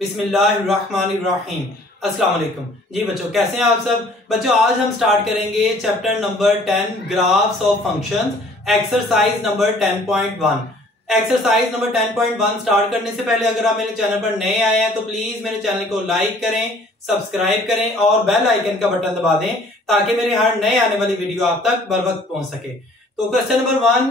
बिस्मिल्लाहिर्रहमानिर्रहीम। अस्सलाम वालेकुम जी बच्चों, कैसे हैं आप सब बच्चों। आज हम स्टार्ट करेंगे chapter number 10 graphs of functions, exercise number 10.1। Exercise number 10.1 start करने से पहले अगर आप मेरे चैनल पर नए आए हैं तो प्लीज मेरे चैनल को लाइक करें, सब्सक्राइब करें और बेल आइकन का बटन दबा दें ताकि मेरे हर नए आने वाली वीडियो आप तक बर वक्त पहुंच सके। तो question number 1,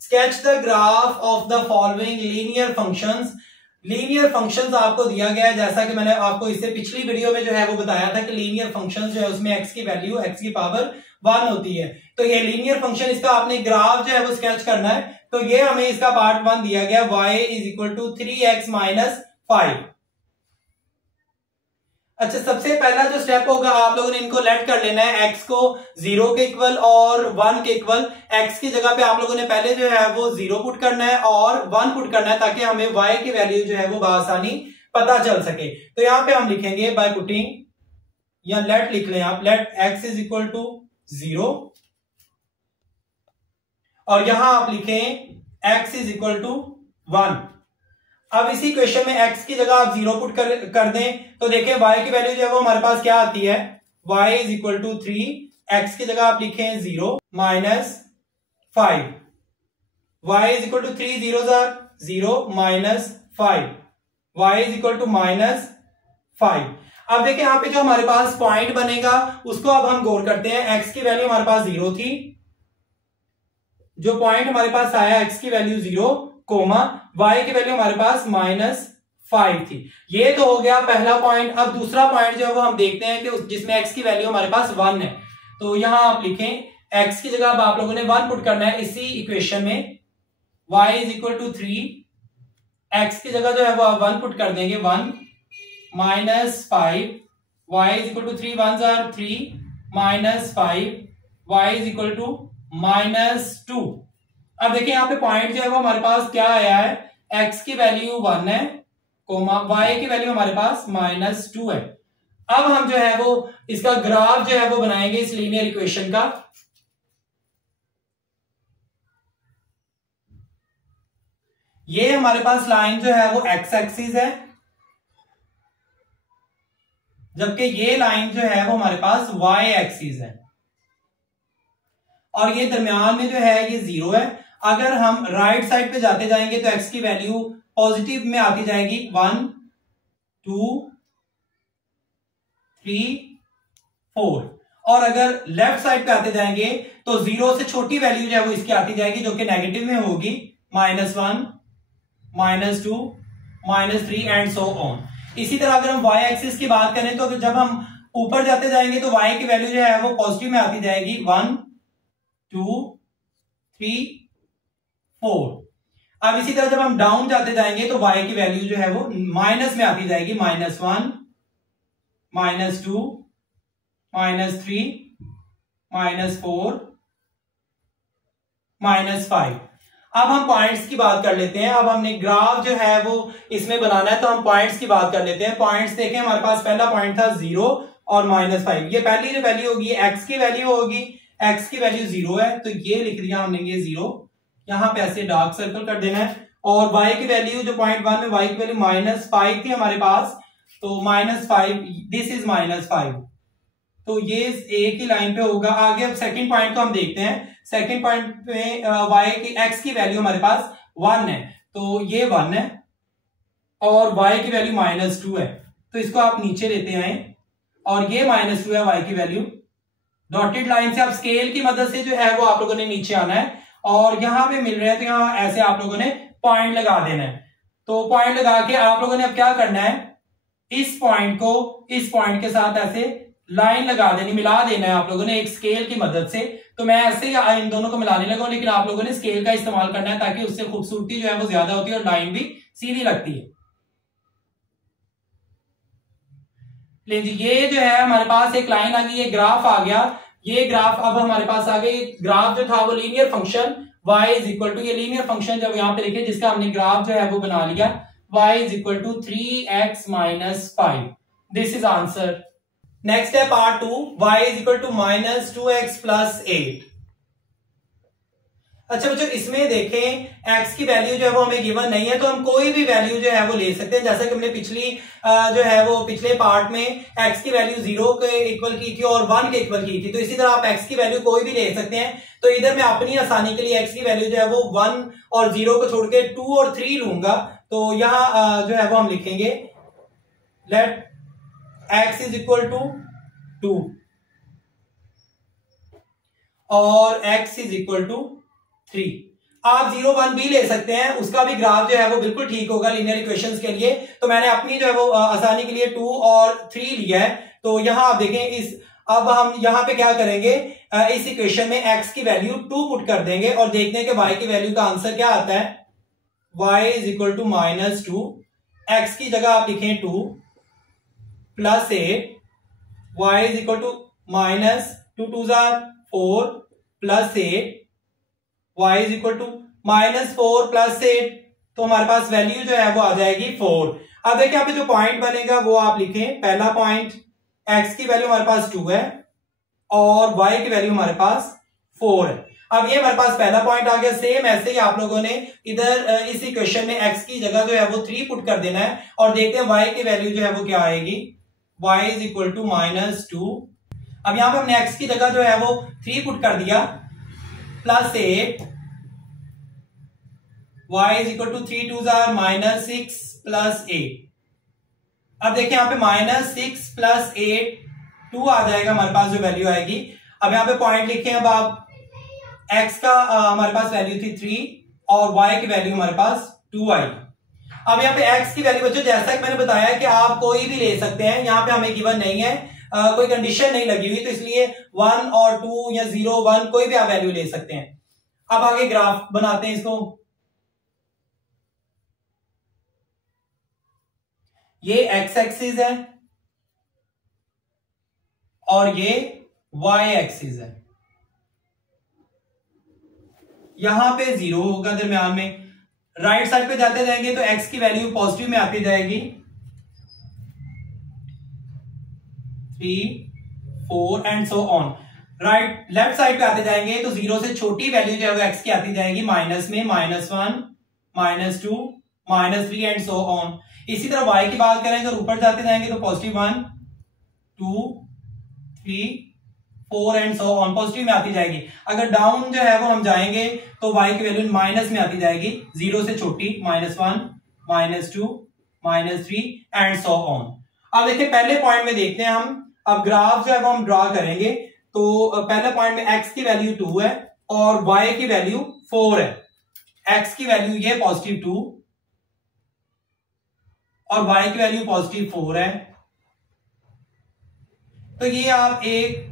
sketch the graph of the following linear functions. Linear functions आपको दिया गया है, जैसा कि मैंने आपको इससे पिछली वीडियो में जो है वो बताया था कि लीनियर फंक्शंस जो है उसमें x की वैल्यू x की पावर 1 होती है। तो ये लीनियर फंक्शन, इसका आपने ग्राफ जो है वो स्केच करना है। तो ये हमें इसका पार्ट 1 दिया गया, y = 3x - 5। अच्छा, सबसे पहला जो स्टेप होगा आप लोगों ने इनको लेट कर लेना है, x को 0 के इक्वल और 1 के इक्वल। x की जगह पे आप लोगों ने पहले जो है वो 0 पुट करना है और 1 पुट करना है ताकि हमें y की वैल्यू जो है वो बआसानी पता चल सके। तो यहां पे हम लिखेंगे बाय पुटिंग, या लेट लिख लें आप, लेट x = 0 और यहां आप लिखें x = 1। अब इसी क्वेश्चन में x की जगह आप 0 पुट कर दें तो देखिए y की वैल्यू जो है वो हमारे पास क्या आती है, y = 3। x की जगह आप लिखें 0 - 5। y = 3 0s are 0 - 5। y = -5। अब देखिए यहां पे जो हमारे पास पॉइंट बनेगा उसको अब हम गौर करते हैं। x की वैल्यू हमारे पास 0 थी, जो पॉइंट हमारे पास आया x की वैल्यू 0, y की वैल्यू हमारे पास -5 थी। ये तो हो गया पहला पॉइंट। अब दूसरा पॉइंट जो है वो हम देखते हैं कि जिसमें x की वैल्यू हमारे पास 1 है। तो यहां आप लिखें x की जगह अब आप लोगों ने 1 पुट करना है इसी इक्वेशन में। y = 3, x की जगह जो है वो आप 1 पुट कर देंगे, 1 - 5। y = 3 1s are 3 - 5। y = -2। अब देखिए यहाँ पे पॉइंट जो है वो हमारे पास क्या आया है, x की वैल्यू 1 है, y की वैल्यू हमारे पास -2 है। अब हम जो है वो इसका ग्राफ जो है वो बनाएंगे इस लीनियर इक्वेशन का। ये हमारे पास लाइन जो है वो x एक्सिस है, जबकि ये लाइन जो है वो हमारे पास y एक्सिस है और ये दरमियान में जो है ये 0 है। अगर हम राइट साइड पे जाते जाएंगे तो x की वैल्यू पॉजिटिव में आती जाएगी, 1 2 3 4। और अगर लेफ्ट साइड पे आते जाएंगे तो 0 से छोटी वैल्यू जो है वो इसकी आती जाएगी जो कि नेगेटिव में होगी, -1 -2 -3 एंड सो ऑन। इसी तरह अगर हम y एक्सिस की बात करें तो जब हम ऊपर जाते जाएंगे तो y की वैल्यू जो है वो पॉजिटिव में आती जाएगी, 1 2 3 4। अब इसी तरह जब हम डाउन जाते जाएंगे तो y की वैल्यू जो है वो माइनस में आती जाएगी, -1 -2 -3 -4 -5। अब हम पॉइंट्स की बात कर लेते हैं। अब हमने ग्राफ जो है वो इसमें बनाना है तो हम पॉइंट्स की बात कर लेते हैं। पॉइंट्स देखें, हमारे पास पहला पॉइंट था 0 और -5। ये पहली जो वैल्यू होगी x की वैल्यू होगी, x की वैल्यू 0 है तो ये लिख दिया हमने, ये 0 यहां पे ऐसे डार्क सर्कल कर देना है। और y की वैल्यू जो पॉइंट 1 में y की वैल्यू -5 थी हमारे पास, तो -5, दिस इज -5, तो ये एक ही लाइन पे होगा। आगे अब सेकंड पॉइंट को हम देखते हैं। सेकंड पॉइंट पे y की x की वैल्यू हमारे पास 1 है, तो ये 1 है और y की वैल्यू -2 है, तो इसको आप नीचे लेते आए और ये -2 है y की वैल्यू। डॉटेड लाइन से आप स्केल की मदद से जो है वो आप लोगों ने नीचे आना है और यहां पे मिल रहे हैं तो यहां ऐसे आप लोगों ने पॉइंट लगा देना है। तो पॉइंट लगा के आप लोगों ने अब क्या करना है, इस पॉइंट को इस पॉइंट के साथ ऐसे लाइन लगा देनी, मिला देना है आप लोगों ने एक स्केल की मदद से। तो मैं ऐसे ही इन दोनों को मिलाने लगा, लेकिन आप लोगों ने स्केल का इस्तेमाल करना है ताकि उससे खूबसूरती जो है वो ज्यादा होती है और लाइन भी सीधी लगती है। लेकिन ये जो है हमारे पास एक लाइन आ गई, ये ग्राफ आ गया। ये ग्राफ अब हमारे पास आ गई, ग्राफ जो था वो लीनियर फंक्शन y = ये लीनियर फंक्शन जब यहां पे लिखे जिसका हमने ग्राफ जो है वो बना लिया, y = 3x - 5। This is answer. Next है पार्ट 2, y = -2x + 8। अच्छा बच्चों, इसमें देखें x की वैल्यू जो है वो हमें गिवन नहीं है, तो हम कोई भी वैल्यू जो है वो ले सकते हैं। जैसा कि हमने पिछली जो है वो पिछले पार्ट में x की वैल्यू 0 के इक्वल की थी और 1 के इक्वल की थी, तो इसी तरह आप x की वैल्यू कोई भी ले सकते हैं। तो इधर मैं अपनी आसानी के लिए x की वैल्यू जो है वो 1 और 0 को छोड़ के 2 और 3 लूंगा। तो यहाँ जो है वो हम लिखेंगे let x is equal to 2 और x इज इक्वल टू 3। आप 0 1 भी ले सकते हैं, उसका भी ग्राफ जो है वो बिल्कुल ठीक होगा लीनियर इक्वेशंस के लिए। तो मैंने अपनी जो है वो आसानी के लिए 2 और 3 लिया है। तो यहां आप देखें अब हम यहां पे क्या करेंगे, इस इक्वेशन में x की वैल्यू 2 पुट कर देंगे और देखते हैं कि y की वैल्यू का आंसर क्या आता है। y is equal to -2, x की जगह आप लिखें 2 plus 8, y is equal to -2 2 4 plus 8, y is equal to -4 plus 8, तो हमारे पास वैल्यू जो है वो आ जाएगी 4। अब देखिए यहाँ पे जो पॉइंट बनेगा वो आप लिखें, पहला पॉइंट x की वैल्यू हमारे पास 2 है और y की वैल्यू हमारे पास 4 है। अब ये हमारे पास पहला पॉइंट आ गया। सेम ऐसे ही आप लोगों ने इधर इस इक्वेशन में x की जगह जो है वो 3 पुट कर देना है और देखते हैं y की वैल्यू जो है वो क्या आएगी। y is equal to -2। अब यहां पे हमने x की जगह जो है वो 3 पुट कर दिया plus 8, y is equal to 3 2 -6 plus 8। अब देखिए यहाँ पे -6 प्लस 8 2 आ जाएगा हमारे पास जो वैल्यू आएगी। अब यहाँ पे पॉइंट लिखे, अब आप x का हमारे पास वैल्यू थी 3 और y की वैल्यू हमारे पास 2 आएगी। अब यहाँ पे x की वैल्यू बच्चों जैसा कि मैंने बताया कि आप कोई भी ले सकते हैं, यहाँ पे हमें गिवन नहीं है, कोई कंडीशन नहीं लगी हुई, तो इसलिए 1 और 2 या 0 1 कोई भी आप वैल्यू ले सकते हैं। अब आगे ग्राफ बनाते हैं इसको। ये x एक्सिस है और ये y एक्सिस है। यहां पे 0 होगा दरम्यान में। राइट साइड पे जाते जाएंगे तो x की वैल्यू पॉजिटिव में आती जाएगी, 3 4 and so on. Right left side पे आते जाएंगे तो 0 से छोटी वैल्यू जो है वो x की आती जाएगी माइनस में, -1 -2 -3 एंड सो ऑन। इसी तरह y की बात करें तो ऊपर जाते जाएंगे तो +1 2 3 4 एंड सो ऑन, पॉजिटिव में आती जाएगी। अगर डाउन जो है वो हम जाएंगे तो y की वैल्यू माइनस में आती जाएगी, 0 से छोटी -1 -2 -3 एंड सो ऑन। अब देखिए पहले पॉइंट में देखते हैं हम। अब ग्राफ जो है वो हम ड्रॉ करेंगे। तो पहले पॉइंट में x की वैल्यू 2 है और y की वैल्यू 4 है। x की वैल्यू ये +2 और y की वैल्यू +4 है। तो ये आप एक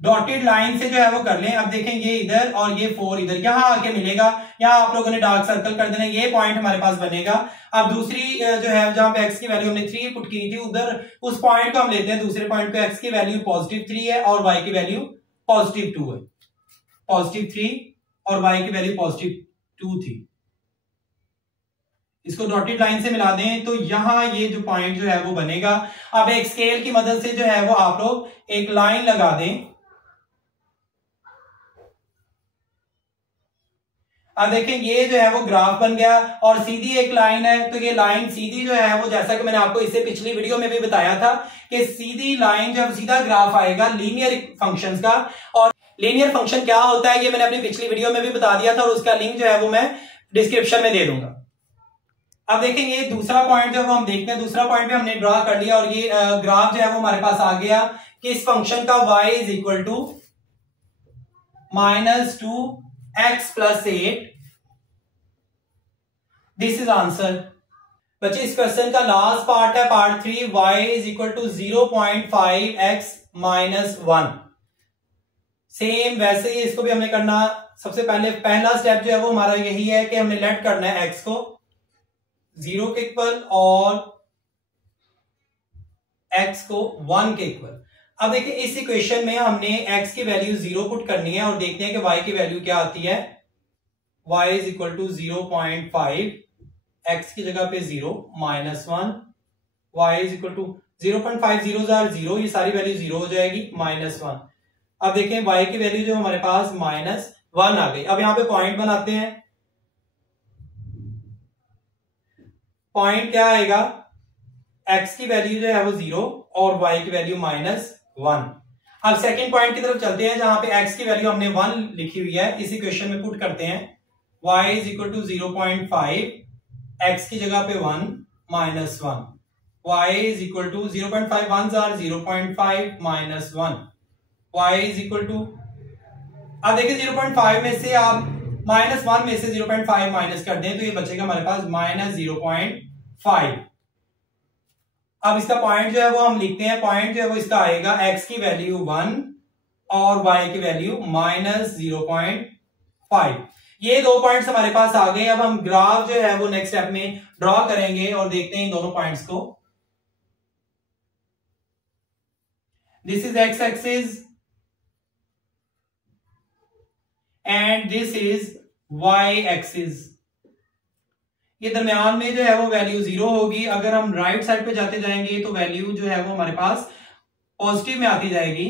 डॉटेड लाइन से जो है वो कर लें। अब देखें ये इधर और ये 4 इधर, यहां आके मिलेगा, यहां आप लोगों ने डार्क सर्कल कर देना, ये पॉइंट हमारे पास बनेगा। अब दूसरी जो है जहां पे x की वैल्यू हमने 3 पुट की थी, उधर उस पॉइंट को हम लेते हैं। दूसरे पॉइंट पे x की वैल्यू +3 है और y की वैल्यू +2 है, +3 और y की वैल्यू +2 थी। इसको डॉटेड लाइन से मिला दें तो यहां ये जो पॉइंट जो है वो बनेगा। अब एक स्केल की मदद से जो है वो आप लोग एक लाइन लगा दें। अब देखें ये जो है वो ग्राफ बन गया और सीधी एक लाइन है। तो ये लाइन सीधी जो है वो, जैसा कि मैंने आपको इससे पिछली वीडियो में भी बताया था कि सीधी लाइन जब सीधा ग्राफ आएगा लीनियर फंक्शंस का, और लीनियर फंक्शन क्या होता है ये मैंने अपनी पिछली वीडियो में भी बता दिया था और उसका लिंक जो है वो मैं डिस्क्रिप्शन में दे दूंगा। अब देखें ये दूसरा पॉइंट जो हम देखते हैं, दूसरा पॉइंट भी हमने ड्रॉ कर लिया और ये ग्राफ जो है वो हमारे पास आ गया कि इस फंक्शन का y is equal to -2x + 8। This is answer. बच्चे इस क्वेश्चन का लास्ट पार्ट है part 3, y is equal to 0.5x - 1। Same वैसे ही इसको भी हमने करना। सबसे पहले पहला स्टेप जो है वो हमारा यही है कि हमने लेट करना है x को 0 के इक्वल और x को 1 के इक्वल। अब देखिए इस इक्वेशन में हमने x की वैल्यू 0 पुट करनी है और देखते हैं कि y की वैल्यू क्या आती है। y is equal to 0.5, x की जगह पे 0 -1, y इज इक्वल टू 0.5 0 0, ये सारी वैल्यू 0 हो जाएगी, -1। अब देखें y की वैल्यू जो हमारे पास -1 आ गई। अब यहां पे पॉइंट बनाते हैं। पॉइंट क्या आएगा, x की वैल्यू जो है वो 0 और y की वैल्यू -1। अब सेकंड पॉइंट की तरफ चलते हैं जहां पे x की वैल्यू हमने 1 लिखी हुई है। इस इक्वेशन में पुट करते हैं y = 0.5, x की जगह पे 1 -1, y = 0.5 1s are 0.5 -1, y = अब देखिए 0.5 में से आप -1 में से 0.5 माइनस कर दें तो ये बचेगा हमारे पास -0.5। अब इसका पॉइंट जो है वो हम लिखते हैं, पॉइंट जो है वो इसका आएगा x की वैल्यू 1 और y की वैल्यू -0.5। ये दो पॉइंट्स हमारे पास आ गए। अब हम ग्राफ जो है वो नेक्स्ट स्टेप में ड्रॉ करेंगे और देखते हैं इन दोनों पॉइंट्स को। This is x axis and this is y axis. ये दरमियान में जो है वो वैल्यू 0 होगी। अगर हम राइट साइड पे जाते जाएंगे तो वैल्यू जो है वो हमारे पास पॉजिटिव में आती जाएगी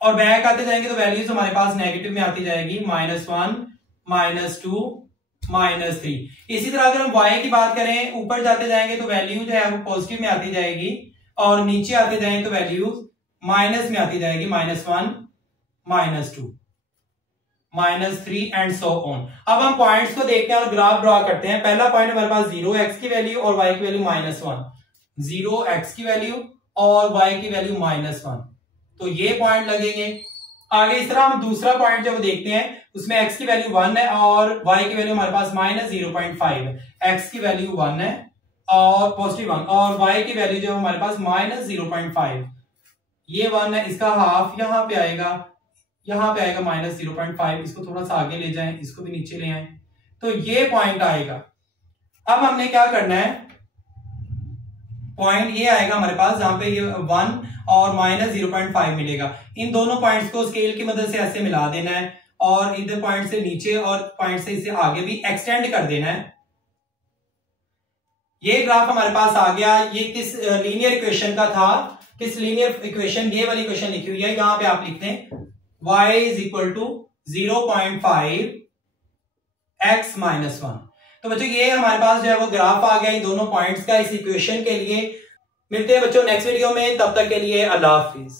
और बैक आते जाएंगे तो वैल्यूज हमारे पास नेगेटिव में आती जाएगी, -1 -2 -3। इसी तरह अगर हम y की बात करें, ऊपर जाते जाएंगे तो वैल्यू जो है वो पॉजिटिव में आती जाएगी और नीचे आते जाएंगे तो वैल्यू माइनस में आती जाएगी, -1 -2 -3 एंड सो ऑन। अब हम पॉइंट्स को देखते हैं और ग्राफ ड्रॉ करते हैं। पहला पॉइंट हमारे पास 0x की वैल्यू और y की वैल्यू -1, 0x की वैल्यू और y की वैल्यू -1, तो ये पॉइंट लगेंगे। आगे इस तरह हम दूसरा पॉइंट जब देखते हैं उसमें x की वैल्यू 1 है और y की वैल्यू हमारे पास -0.5 है। x की वैल्यू 1 है और पॉजिटिव 1 और y की वैल्यू जो हमारे पास -0.5, ये 1 है, इसका हाफ यहां पे आएगा, यहां पे आएगा -0.5। इसको थोड़ा सा आगे ले जाएं, इसको भी नीचे ले आए तो ये पॉइंट आएगा। अब हमने क्या करना है, पॉइंट ये आएगा हमारे पास जहां पे ये 1 और -0.5 मिलेगा। इन दोनों पॉइंट्स को स्केल की मदद से ऐसे मिला देना है और इधर पॉइंट से नीचे और पॉइंट से इसे आगे भी एक्सटेंड कर देना है। ये ग्राफ हमारे पास आ गया। ये किस लीनियर इक्वेशन का था, किस लीनियर इक्वेशन, ये वाली इक्वेशन लिखी हुई है। यहां पे आप लिखते हैं y = 0.5 x -1। तो बच्चों ये हमारे पास जो है वो ग्राफ आ गया इन दोनों पॉइंट्स का इस इक्वेशन के लिए। मिलते हैं बच्चों नेक्स्ट वीडियो में, तब तक के लिए अल्लाह हाफिज।